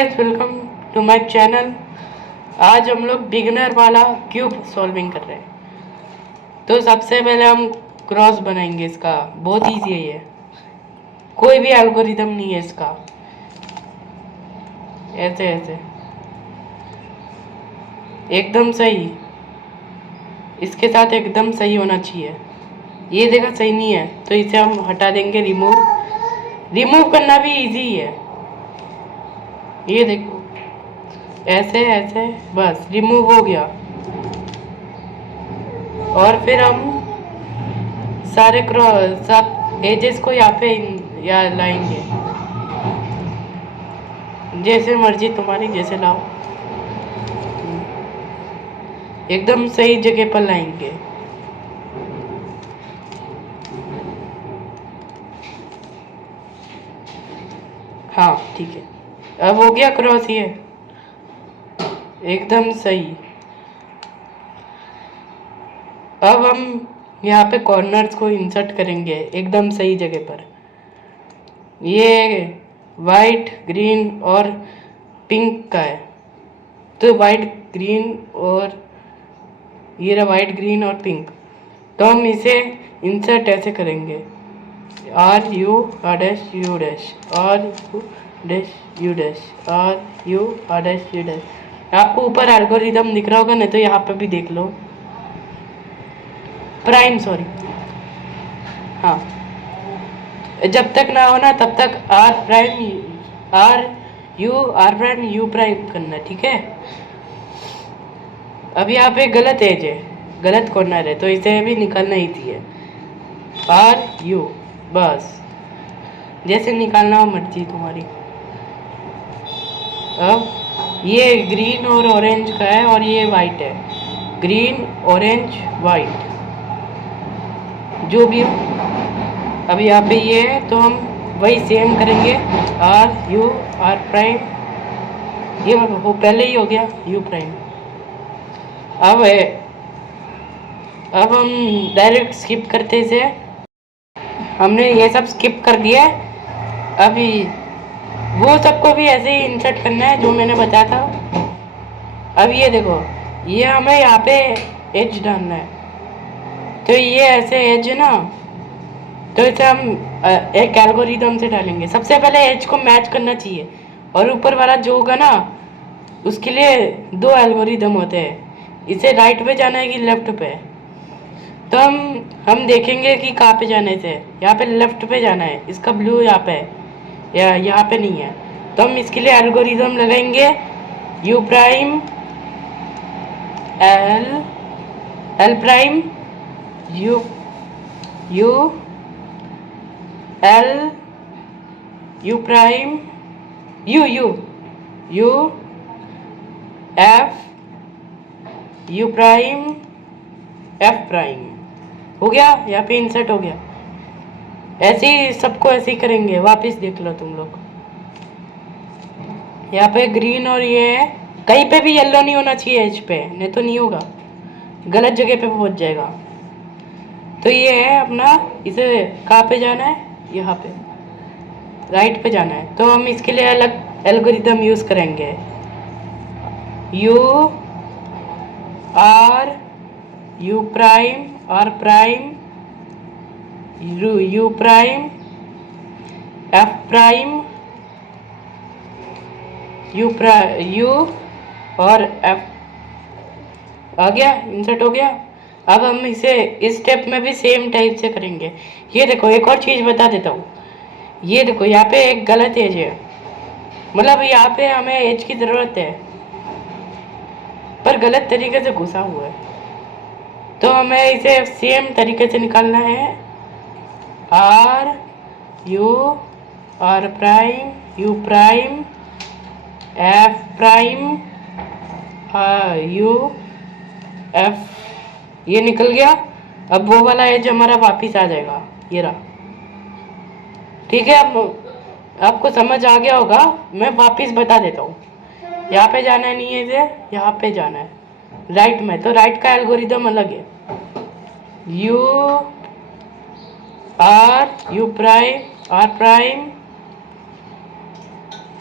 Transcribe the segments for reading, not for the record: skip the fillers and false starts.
Welcome to my channel. आज हम लोग बिगिनर वाला क्यूब सॉल्विंग कर रहे हैं। तो सबसे पहले हम क्रॉस बनाएंगे। इसका बहुत इजी है, ये कोई भी एल्गोरिदम नहीं है इसका। ऐसे ऐसे एकदम सही, इसके साथ एकदम सही होना चाहिए। ये देखा सही नहीं है तो इसे हम हटा देंगे। रिमूव करना भी इजी है। ये देखो ऐसे ऐसे, बस रिमूव हो गया। और फिर हम सारे सब एजेस को यहाँ पे लाएंगे। जैसे मर्जी तुम्हारी, जैसे लाओ, एकदम सही जगह पर लाएंगे। हाँ ठीक है, अब हो गया क्रॉस ये एकदम सही। अब हम यहाँ पे कॉर्नर्स को इंसर्ट करेंगे एकदम सही जगह पर। ये वाइट, ग्रीन और पिंक का है, तो वाइट, ग्रीन और ये रहा वाइट, ग्रीन और पिंक। तो हम इसे इंसर्ट ऐसे करेंगे, R U R dash U dash, R U dash U dash, R U R dash U dash. आपको ऊपर एल्गोरिदम दिख रहा होगा, नहीं तो यहाँ पे भी देख लो। प्राइम, सॉरी, हाँ, जब तक ना हो ना तब तक R prime R prime U prime करना, ठीक है। अब यहाँ पे गलत एज है, गलत कॉर्नर है, तो इसे भी निकालना ही चाहिए। आर यू, बस जैसे निकालना हो मर्जी तुम्हारी। अब ये ग्रीन और ऑरेंज का है और ये वाइट है, ग्रीन ऑरेंज वाइट जो भी हो। अब यहाँ पे ये है तो हम वही सेम करेंगे, आर यू आर प्राइम, ये वो पहले ही हो गया यू प्राइम। अब हम डायरेक्ट स्किप करते से, हमने ये सब स्किप कर दिया। अभी वो सबको भी ऐसे ही इंसर्ट करना है जो मैंने बताया था। अब ये देखो, ये हमें यहाँ पे एज डालना है, तो ये ऐसे एज है ना, तो इसे हम एक एल्गोरिदम से डालेंगे। सबसे पहले एज को मैच करना चाहिए, और ऊपर वाला जो होगा ना उसके लिए दो एल्गोरिदम होते हैं, इसे राइट पे जाना है कि लेफ्ट पे। तो हम देखेंगे कि कहाँ पे जाने से। यहाँ पे लेफ्ट पे जाना है, इसका ब्लू यहाँ पे है या यहाँ पे नहीं है। तो हम इसके लिए एल्गोरिदम लगाएंगे, you prime L, L prime you, U L, you prime you, U F, you prime F prime. हो गया, यहाँ पे इंसर्ट हो गया। ऐसे ही सबको ऐसे ही करेंगे, वापस देख लो तुम लोग। यहाँ पे ग्रीन और ये है, कहीं पे भी येलो नहीं होना चाहिए एज पे, नहीं तो नहीं होगा, गलत जगह पे पहुंच जाएगा। तो ये है अपना, इसे कहाँ पे जाना है, यहाँ पे राइट पे जाना है। तो हम इसके लिए अलग एल्गोरिदम यूज करेंगे, U R, U prime R prime, U prime F prime, U और एफ। आ गया, इंसर्ट हो गया। अब हम इसे इस स्टेप में भी सेम टाइप से करेंगे। ये देखो, एक और चीज़ बता देता हूँ। ये देखो, यहाँ पे एक गलत एज है, मतलब यहाँ पे हमें एज की ज़रूरत है पर गलत तरीके से घुसा हुआ है, तो हमें इसे सेम तरीके से निकालना है, R U R prime U prime F prime U F. ये निकल गया। अब वो वाला एज हमारा वापिस आ जाएगा, ये रहा, ठीक है। अब आपको समझ आ गया होगा, मैं वापिस बता देता हूँ। यहाँ पे जाना है, नहीं है इसे, यहाँ पे जाना है राइट में, तो राइट का एल्गोरिदम अलग है, U R, U prime R prime,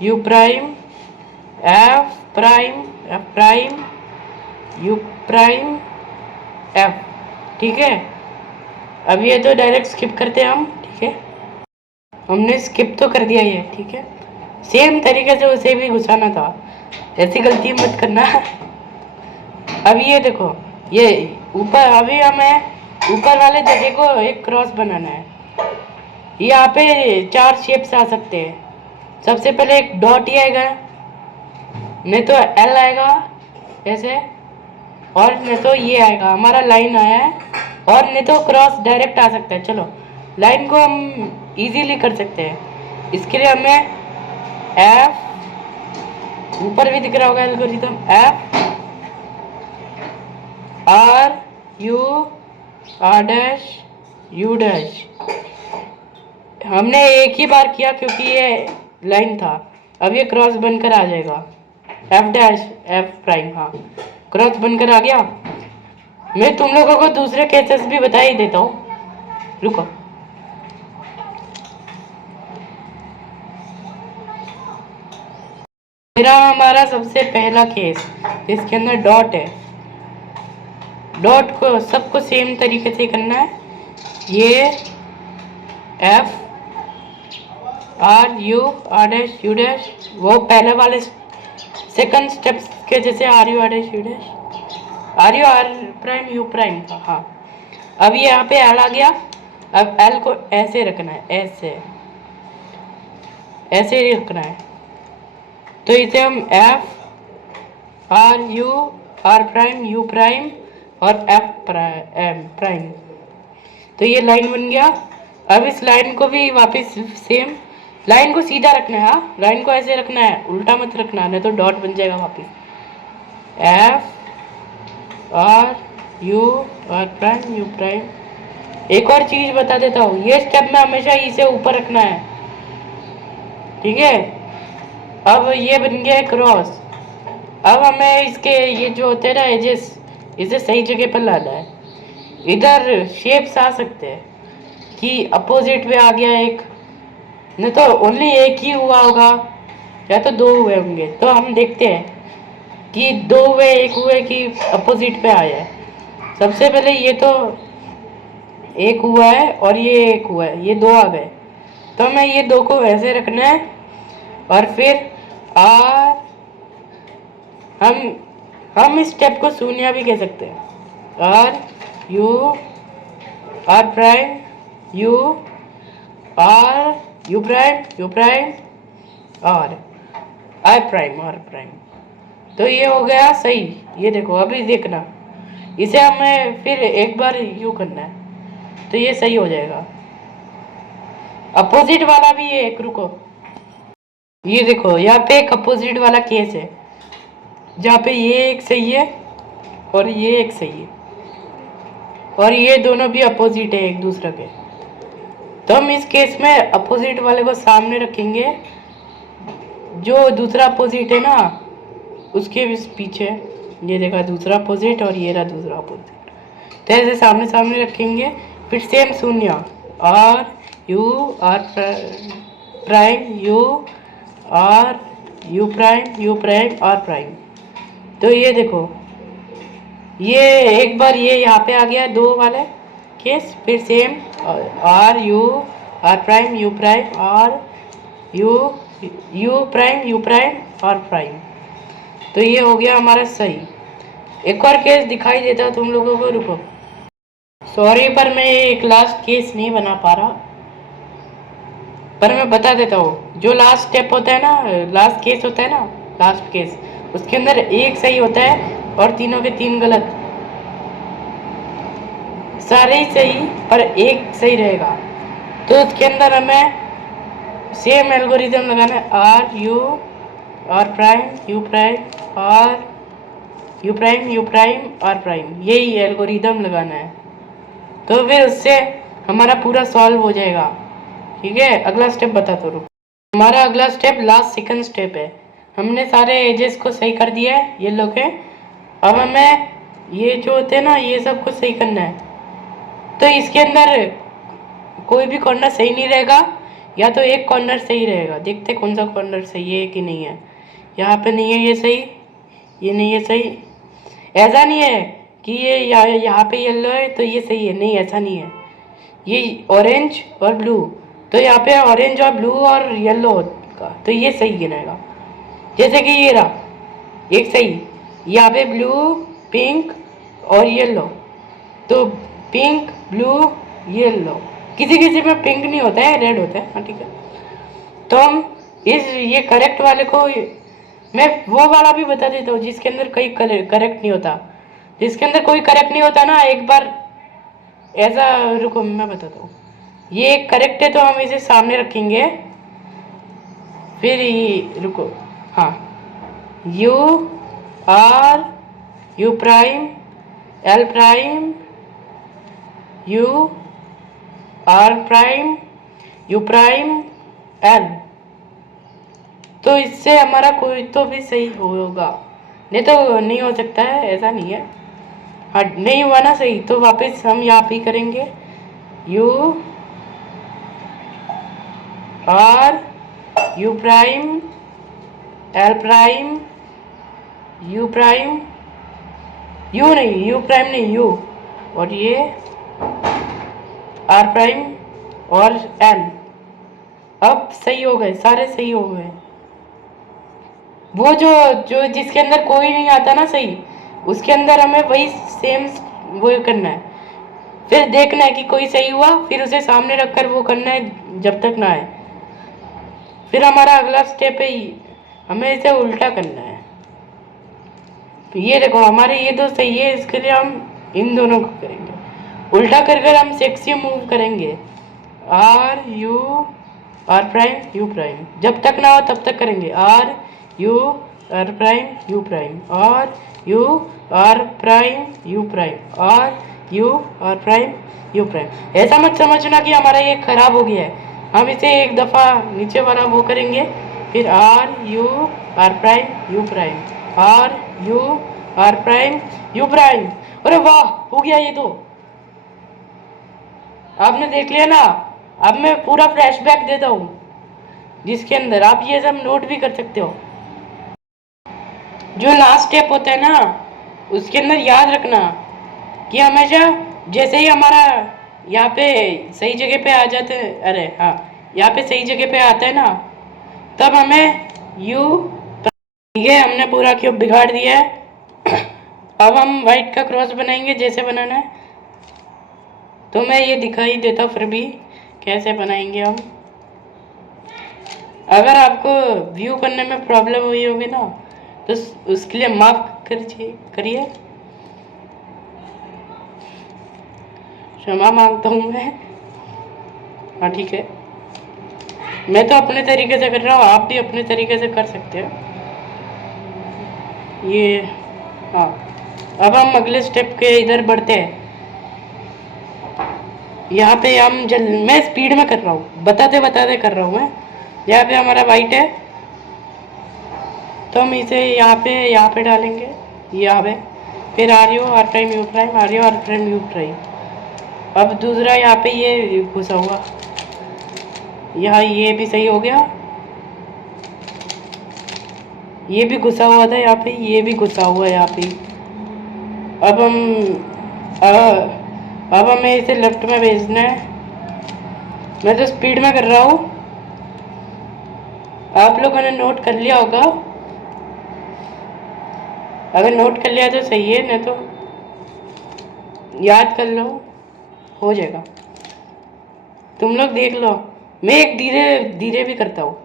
U prime F prime U prime F. ठीक है, अब ये तो डायरेक्ट स्किप करते हैं हम। ठीक है, हमने स्किप तो कर दिया ये। ठीक है, सेम तरीके से उसे भी घुसाना था, ऐसी गलती मत करना। अब ये देखो, ये ऊपर, अभी हमें ऊपर वाले जगह को एक क्रॉस बनाना है। यहाँ पे 4 शेप्स आ सकते हैं। सबसे पहले एक डॉट ही आएगा, नहीं तो एल आएगा ऐसे, और नहीं तो ये आएगा हमारा लाइन आया है, और नहीं तो क्रॉस डायरेक्ट आ सकता है। चलो, लाइन को हम इजीली कर सकते हैं। इसके लिए हमें एफ, ऊपर भी दिख रहा होगा algorithm, F R U R dash U dash. हमने एक ही बार किया क्योंकि ये लाइन था। अब ये क्रॉस बनकर आ जाएगा, एफ डैश एफ प्राइम। हाँ, क्रॉस बनकर आ गया। मैं तुम लोगों को दूसरे केसेस भी बता ही देता हूँ, रुको। मेरा हमारा सबसे पहला केस, इसके अंदर डॉट है। डॉट को सबको सेम तरीके से करना है। ये F R U R dash U dash, वो पहले वाले सेकंड स्टेप्स के जैसे R U R dash U dash, R U R prime U prime था। हाँ, अब ये यहाँ पे एल आ गया। अब एल को ऐसे रखना है, ऐसे ऐसे ही रखना है। तो इसे हम F R U R prime U prime और एफ प्राइम। तो ये लाइन बन गया। अब इस लाइन को भी वापस सेम, लाइन को सीधा रखना है। हाँ, लाइन को ऐसे रखना है, उल्टा मत रखना, नहीं तो डॉट बन जाएगा वापस। F R U R prime U prime. एक और चीज बता देता हूँ, ये स्टेप में हमेशा इसे ऊपर रखना है। ठीक है, अब ये बन गया क्रॉस। अब हमें इसके ये जो होते हैं ना एजेस, इसे सही जगह पर लाना है। इधर शेप्स आ सकते हैं कि अपोजिट में आ गया एक, नहीं तो ओनली एक ही हुआ होगा, या तो 2 हुए होंगे। तो हम देखते हैं कि 2 हुए, एक हुए कि अपोजिट पे आया है। सबसे पहले ये तो एक हुआ है और ये एक हुआ है, ये 2 आ गए। तो हमें ये 2 को ऐसे रखना है, और फिर आर, हम इस स्टेप को शून्य भी कह सकते हैं। R U R prime U R U prime R I prime R prime. तो ये हो गया सही। ये देखो, अभी देखना, इसे हमें फिर एक बार यू करना है तो ये सही हो जाएगा। अपोजिट वाला भी है एक, रुको। ये देखो, यहाँ पे एक अपोजिट वाला केस है जहाँ पे ये एक सही है और ये एक सही है, और ये दोनों भी अपोजिट है एक दूसरे के। तो हम इस केस में अपोजिट वाले को सामने रखेंगे, जो दूसरा अपोजिट है ना उसके पीछे। ये देखा दूसरा अपोजिट, और ये रहा दूसरा अपोजिट। तो ऐसे सामने सामने रखेंगे। फिर सेम शून्य, R U R prime U R U prime R prime. तो ये देखो, ये एक बार ये यहाँ पे आ गया 2 वाले केस। फिर same R U R prime R U prime R prime. तो ये हो गया हमारा सही। एक और केस दिखाई देता है तुम लोगों को, रुको। सॉरी, पर मैं एक लास्ट केस नहीं बना पा रहा, पर मैं बता देता हूँ। जो लास्ट स्टेप होता है ना, लास्ट केस होता है ना, लास्ट केस, उसके अंदर एक सही होता है और तीनों के 3 गलत। सारे ही सही पर एक सही रहेगा। तो उसके अंदर हमें सेम एल्गोरिथम लगाना है, R U R prime R U prime R prime, यही एल्गोरिथम लगाना है। तो फिर उससे हमारा पूरा सॉल्व हो जाएगा। ठीक है, अगला स्टेप बता तो रुक। हमारा अगला स्टेप लास्ट सेकंड स्टेप है। हमने सारे एजेस को सही कर दिया है, ये लोग हैं। अब हमें ये जो होते हैं ना, ये सब कुछ सही करना है। तो इसके अंदर कोई भी कॉर्नर सही नहीं रहेगा, या तो एक कॉर्नर सही रहेगा। देखते कौन सा कॉर्नर सही है कि नहीं है। यहाँ पे नहीं है ये सही, ये नहीं है सही। ऐसा नहीं है कि ये यहाँ पे येलो है तो ये सही है, नहीं ऐसा नहीं है। ये ऑरेंज और ब्लू, तो यहाँ पे ऑरेंज और ब्लू और येलो का, तो ये सही गिनेगा। जैसे कि ये रहा एक सही, यहाँ पे ब्लू, पिंक और येलो, तो पिंक, ब्लू, येलो। किसी किसी में पिंक नहीं होता है, रेड होता है। हाँ ठीक है, तो हम इस ये करेक्ट वाले को, मैं वो वाला भी बता देता हूँ जिसके अंदर कोई करेक्ट नहीं होता। जिसके अंदर कोई करेक्ट नहीं होता ना, एक बार ऐसा, रुको मैं बताता हूँ। ये एक करेक्ट है तो हम इसे सामने रखेंगे, फिर ये रुको, हाँ, U R U prime L prime U R prime U prime L, तो इससे हमारा कोई तो भी सही होगा, नहीं तो नहीं हो सकता है, ऐसा नहीं है। हाँ नहीं हुआ ना सही, तो वापस हम यहाँ पे करेंगे, U R U prime L prime U prime, U नहीं, यू प्राइम नहीं, यू, और ये आर प्राइम और एल। अब सही हो गए, सारे सही हो गए। वो जो जो जिसके अंदर कोई नहीं आता ना सही, उसके अंदर हमें वही सेम वो करना है, फिर देखना है कि कोई सही हुआ, फिर उसे सामने रखकर वो करना है जब तक ना आए। फिर हमारा अगला स्टेप है, हमें इसे उल्टा करना है। तो ये देखो हमारे ये दो सही है, इसके लिए हम इन दोनों को करेंगे उल्टा कर कर, हम सेक्सी मूव करेंगे, R U R prime U prime, जब तक ना हो तब तक करेंगे, R U R prime U prime, R U R prime U prime, R U R prime U prime. ऐसा मत समझना कि हमारा ये खराब हो गया है, हम इसे एक दफ़ा नीचे वाला वो करेंगे, फिर R U R prime U prime, R U R prime U prime. अरे वाह, हो गया ये तो, आपने देख लिया ना। अब मैं पूरा फ्लैशबैक देता हूँ जिसके अंदर आप ये सब नोट भी कर सकते हो। जो लास्ट स्टेप होता है ना, उसके अंदर याद रखना कि हमेशा जैसे ही हमारा यहाँ पे सही जगह पे आ जाते हैं, अरे हाँ, यहाँ पे सही जगह पे आता है ना, तब हमें यू, ठीक है, हमने पूरा क्यूब बिगाड़ दिया है। अब हम वाइट का क्रॉस बनाएंगे जैसे बनाना है, तो मैं ये दिखाई देता फिर भी कैसे बनाएंगे हम। अगर आपको व्यू करने में प्रॉब्लम हुई होगी ना, तो उसके लिए माफ़ करिए, क्षमा मांगता हूँ मैं। हाँ ठीक है, मैं तो अपने तरीके से कर रहा हूँ, आप भी अपने तरीके से कर सकते हो ये। हाँ, अब हम अगले स्टेप के इधर बढ़ते हैं। यहाँ पे हम मैं स्पीड में कर रहा हूँ, बताते बताते कर रहा हूँ मैं। यहाँ पे हमारा वाइट है, तो हम इसे यहाँ पे डालेंगे, यहाँ पे, फिर R U R prime U prime, R U R prime U prime. अब दूसरा यहाँ पे ये घुसा हुआ, यहाँ ये भी सही हो गया, ये भी घुसा हुआ था यहाँ पे, ये भी घुसा हुआ है यहाँ पे। अब हम अब हमें इसे लेफ्ट में भेजना है। मैं तो स्पीड में कर रहा हूँ, आप लोगों ने नोट कर लिया होगा, अगर नोट कर लिया तो सही है, नहीं तो याद कर लो, हो जाएगा। तुम लोग देख लो, मैं एक धीरे धीरे भी करता हूँ।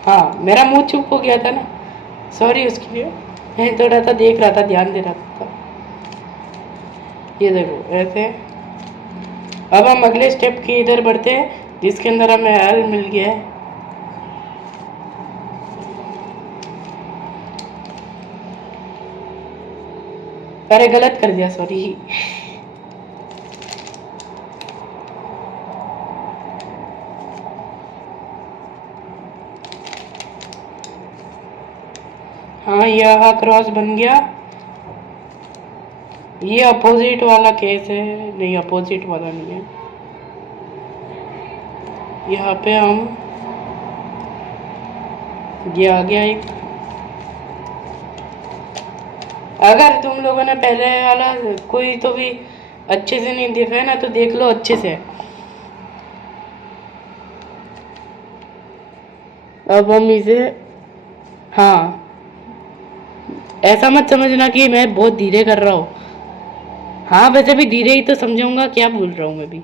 हाँ, मेरा मुंह चुप हो गया था ना, सॉरी उसके लिए। मैं थोड़ा सा देख रहा था, ध्यान दे रहा था। ये देखो ऐसे। अब हम अगले स्टेप के इधर बढ़ते हैं जिसके अंदर हमें एल मिल गया है। अरे गलत कर दिया, सॉरी। हाँ यहाँ क्रॉस बन गया। ये अपोजिट वाला केस है, नहीं अपोजिट वाला नहीं है। यहाँ पे हम ये आ गया एक। अगर तुम लोगों ने पहले वाला कोई तो भी अच्छे से नहीं देखा है ना तो देख लो अच्छे से। अब हम इसे, हाँ ऐसा मत समझना कि मैं बहुत धीरे कर रहा हूँ। हाँ वैसे भी धीरे ही तो समझाऊंगा, क्या भूल रहा हूँ मैं भी।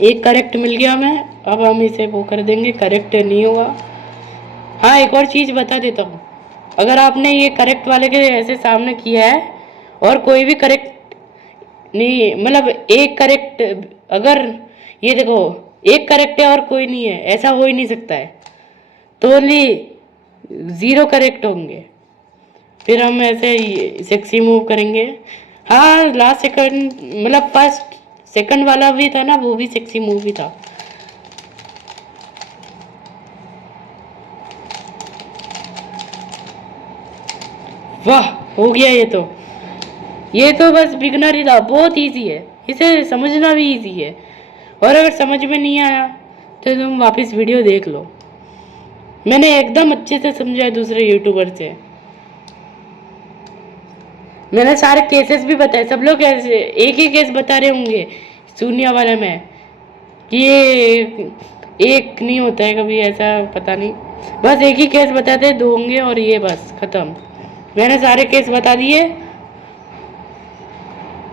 एक करेक्ट मिल गया हमें, अब हम इसे वो कर देंगे, करेक्ट नहीं हुआ। हाँ एक और चीज़ बता देता हूँ, अगर आपने ये करेक्ट वाले के ऐसे सामने किया है और कोई भी करेक्ट नहीं, मतलब एक करेक्ट, अगर ये देखो एक करेक्ट है और कोई नहीं है, ऐसा हो ही नहीं सकता है, तो ओनली 0 करेक्ट होंगे। फिर हम ऐसे सेक्सी मूव करेंगे। हाँ लास्ट सेकंड, मतलब फर्स्ट सेकंड वाला भी था ना, वो भी सेक्सी मूव ही था। वाह हो गया ये तो बस बिगनर ही था, बहुत इजी है, इसे समझना भी इजी है। और अगर समझ में नहीं आया तो तुम वापस वीडियो देख लो, मैंने एकदम अच्छे से समझा है दूसरे यूट्यूबर से। मैंने सारे केसेस भी बताए, सब लोग ऐसे एक ही केस बता रहे होंगे शून्य वाले में कि ये एक नहीं होता है कभी, ऐसा पता नहीं, बस एक ही केस बताते हैं, 2 होंगे और ये बस खत्म। मैंने सारे केस बता दिए।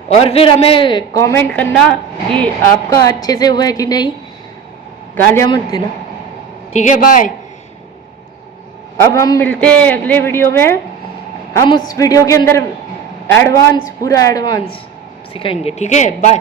और फिर हमें कमेंट करना कि आपका अच्छे से हुआ है कि नहीं, गालियाँ मत देना, ठीक है बाय। अब हम मिलते हैं अगले वीडियो में, हम उस वीडियो के अंदर एडवांस पूरा एडवांस सिखाएंगे, ठीक है बाय।